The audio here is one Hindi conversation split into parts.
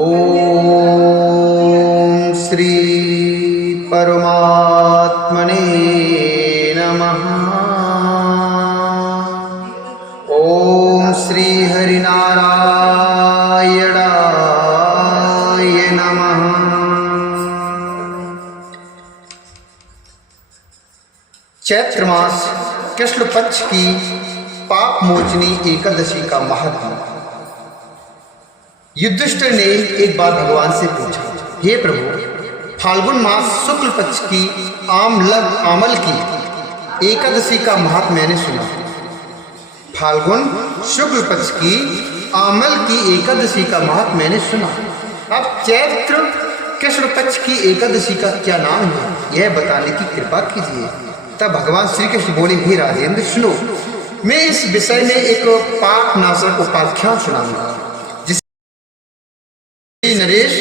ओम श्री परमात्मने नमः। ओम श्री हरिनारायणाय नमः। चैत्र मास कृष्ण पक्ष की पाप मोचनी एकादशी का महत्व। युधिष्ठिर ने एक बार भगवान से पूछा, हे प्रभु, फाल्गुन मास शुक्ल पक्ष की आमल की एकादशी का महत्व मैंने सुना। फाल्गुन शुक्ल पक्ष की आमल की एकादशी का महत्व मैंने सुना। अब चैत्र कृष्ण पक्ष की एकादशी का क्या नाम है, यह बताने की कृपा कीजिए। तब भगवान श्री कृष्ण बोले, हे राजेंद्र सुनो, मैं इस विषय में एक पाप नाशक उपाख्यान सुनाऊंगा। नरेश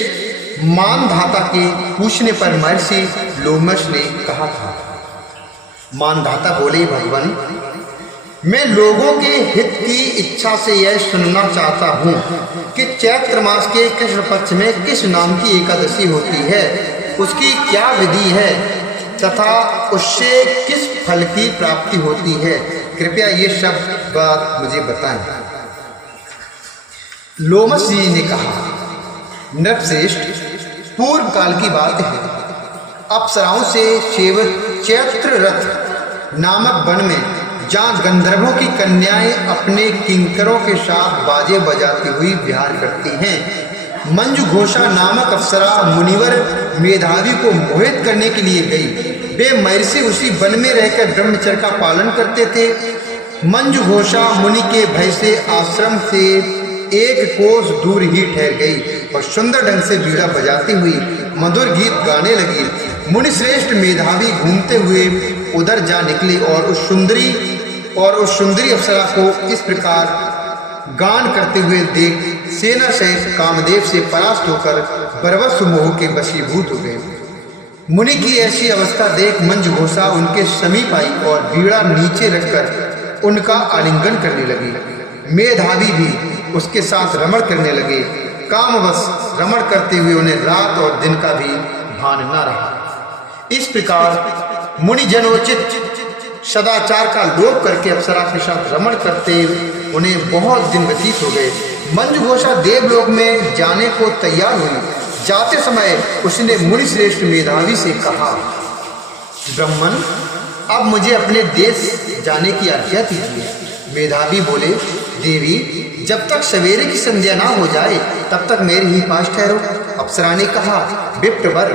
मानधाता के पूछने पर महर्षि लोमश ने कहा था। मानधाता बोले, भगवान, मैं लोगों के हित की इच्छा से यह सुनना चाहता हूँ कि चैत्र मास के कृष्ण पक्ष में किस नाम की एकादशी होती है, उसकी क्या विधि है तथा उससे किस फल की प्राप्ति होती है। कृपया ये सब बात मुझे बताएं। लोमश जी ने कहा, नृपश्रेष्ठ, पूर्व काल की बात है। अप्सराओं से सेवित चैत्र रथ नामक वन में, जहाँ गंधर्वों की कन्याएं अपने किंकरों के साथ बाजे बजाती हुई विहार करती हैं, मंजू घोषा नामक अप्सरा मुनिवर मेधावी को मोहित करने के लिए गई। वे महर्षि उसी वन में रहकर ब्रह्मचर्य का पालन करते थे। मंजू घोषा मुनि के भय से आश्रम से एक कोस दूर ही ठहर गई और सुंदर ढंग से बीड़ा बजाती हुई मधुर गीत गाने लगी। मुनि श्रेष्ठ मेधावी घूमते हुए उधर जा निकले और उस सुंदरी अप्सरा को इस प्रकार गान करते हुए देख सेना सहित कामदेव से परास्त होकर बरवस्व मोह के वशीभूत हो गए। मुनि की ऐसी अवस्था देख मंजू घोषा उनके समीप आई और बीड़ा नीचे रखकर उनका आलिंगन करने लगी। मेधावी भी उसके साथ रमण करने लगे। कामवश रमण करते हुए उन्हें रात और दिन का भी भान न रहा। इस प्रकार मुनि जनोचित सदाचार का लोप करके अप्सरा के साथ रमण करते उन्हें बहुत दिन व्यतीत हो गए। मंजू घोषा देवलोक में जाने को तैयार हुई। जाते समय उसने मुनि श्रेष्ठ मेधावी से कहा, ब्राह्मण, अब मुझे अपने देश जाने की आज्ञा दीजिए। मेधावी बोले, देवी, जब तक सवेरे की संध्या ना हो जाए तब तक मेरे ही पास ठहरो। अप्सरा ने कहा, विप्रवर,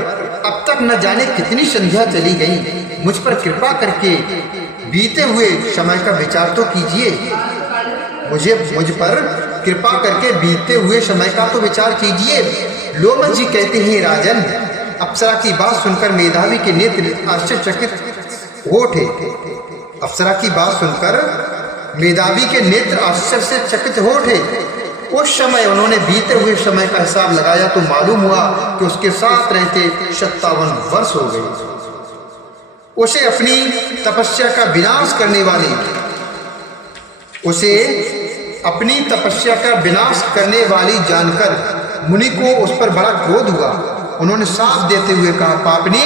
अब तक न जाने कितनी संध्या चली गई, मुझ पर कृपा करके बीते हुए समय का विचार तो कीजिए। मुझ पर कृपा करके बीते हुए समय का तो विचार कीजिए। लोमश जी कहते हैं, राजन, अप्सरा की बात सुनकर मेधावी के नेत्र आश्चर्यचकित हो उठे। अप्सरा की बात सुनकर मेधावी के नेत्र आश्चर्य से चकित हो उठे। उस समय उन्होंने बीते हुए समय का हिसाब लगाया तो मालूम हुआ कि उसके साथ रहते 57 वर्ष हो गए। उसे अपनी तपस्या का विनाश करने वाली जानकर मुनि को उस पर बड़ा क्रोध हुआ। उन्होंने साफ देते हुए कहा, पापनी,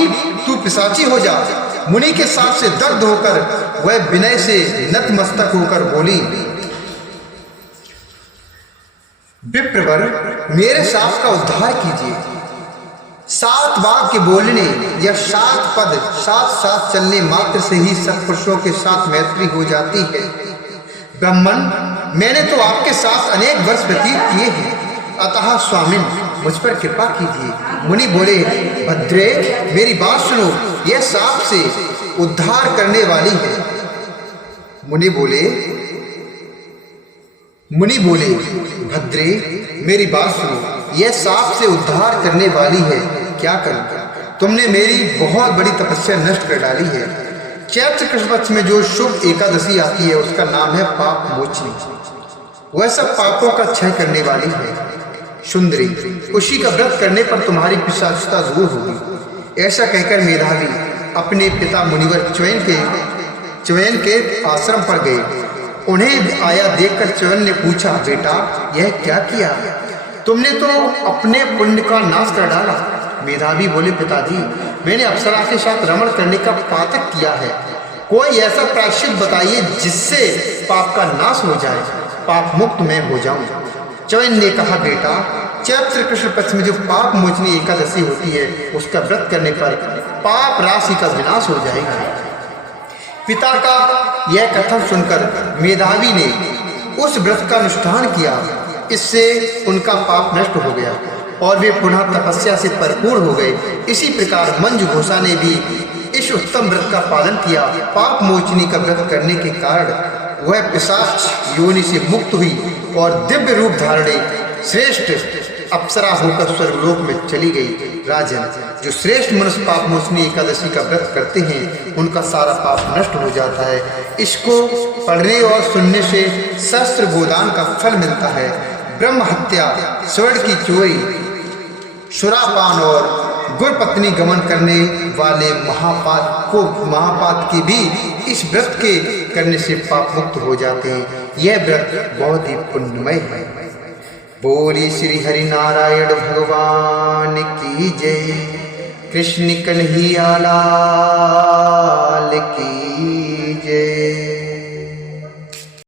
तू पिशाची हो जा। मुनि के साथ से दग्ध होकर वह विनय से नतमस्तक होकर बोली, विप्रवर, मेरे साप का उद्धार कीजिए। 7 वाक्य बोलने या 7 पद साथ चलने मात्र से ही सत्पुरुषों के साथ मैत्री हो जाती है। ब्राह्मण, मैंने तो आपके साथ अनेक वर्ष व्यतीत किए हैं, अतः स्वामिन, मुझ पर कृपा कीजिए। मुनि बोले, भद्रे, मेरी बात सुनो, यह साप से उद्धार करने वाली है। मुनि बोले, भद्रे, मेरी बात सुनो, यह साप से उद्धार करने वाली है, क्या करूं? तुमने मेरी बहुत बड़ी तपस्या नष्ट कर डाली है। चैत्र कृष्ण पक्ष में जो शुभ एकादशी आती है उसका नाम है पाप मोचनी। वह सब पापों का क्षय करने वाली है। सुंदरी, उसी का व्रत करने पर तुम्हारी पिशाचता दूर होगी। ऐसा कहकर मेधावी अपने पिता मुनिवर च्यवन के आश्रम पर गए। उन्हें आया देखकर च्यवन ने पूछा, बेटा, यह क्या किया? तुमने तो अपने पुण्य का नाश कर डाला। मेधावी बोले, पिताजी मैंने अप्सरा के साथ रमण करने का पातक किया है। कोई ऐसा प्रायश्चित बताइए जिससे पाप का नाश हो जाए, पाप मुक्त मैं हो जाऊं। च्यवन ने कहा, बेटा चैत्र कृष्ण पक्ष में जो पाप मोचनी एकादशी होती है उसका व्रत करने पर पाप राशि का विनाश हो जाएगा। पिता का यह कथन सुनकर मेधावी ने उस व्रत का अनुष्ठान किया। इससे उनका पाप नष्ट हो गया और वे पुनः तपस्या से भरपूर हो गए। इसी प्रकार मंजू घोषा ने भी इस उत्तम व्रत का पालन किया। पाप मोचनी का व्रत करने के कारण वह पिशाच योनि से मुक्त हुई और दिव्य रूप धारणे श्रेष्ठ अप्सरा होकर स्वर्गलोक में चली गई। राजन, जो श्रेष्ठ मनुष्य पाप मोचनी एकादशी का व्रत करते हैं उनका सारा पाप नष्ट हो जाता है। इसको पढ़ने और सुनने से शस्त्र गोदान का फल मिलता है। ब्रह्म हत्या, स्वर्ण की चोरी, सुरापान और गुरपत्नी गमन करने वाले महापात की भी इस व्रत के करने से पाप मुक्त हो जाते हैं। यह व्रत बहुत ही पुण्यमय है। बोली श्री हरि नारायण भगवान की जय। कृष्ण कन्हैया लाल।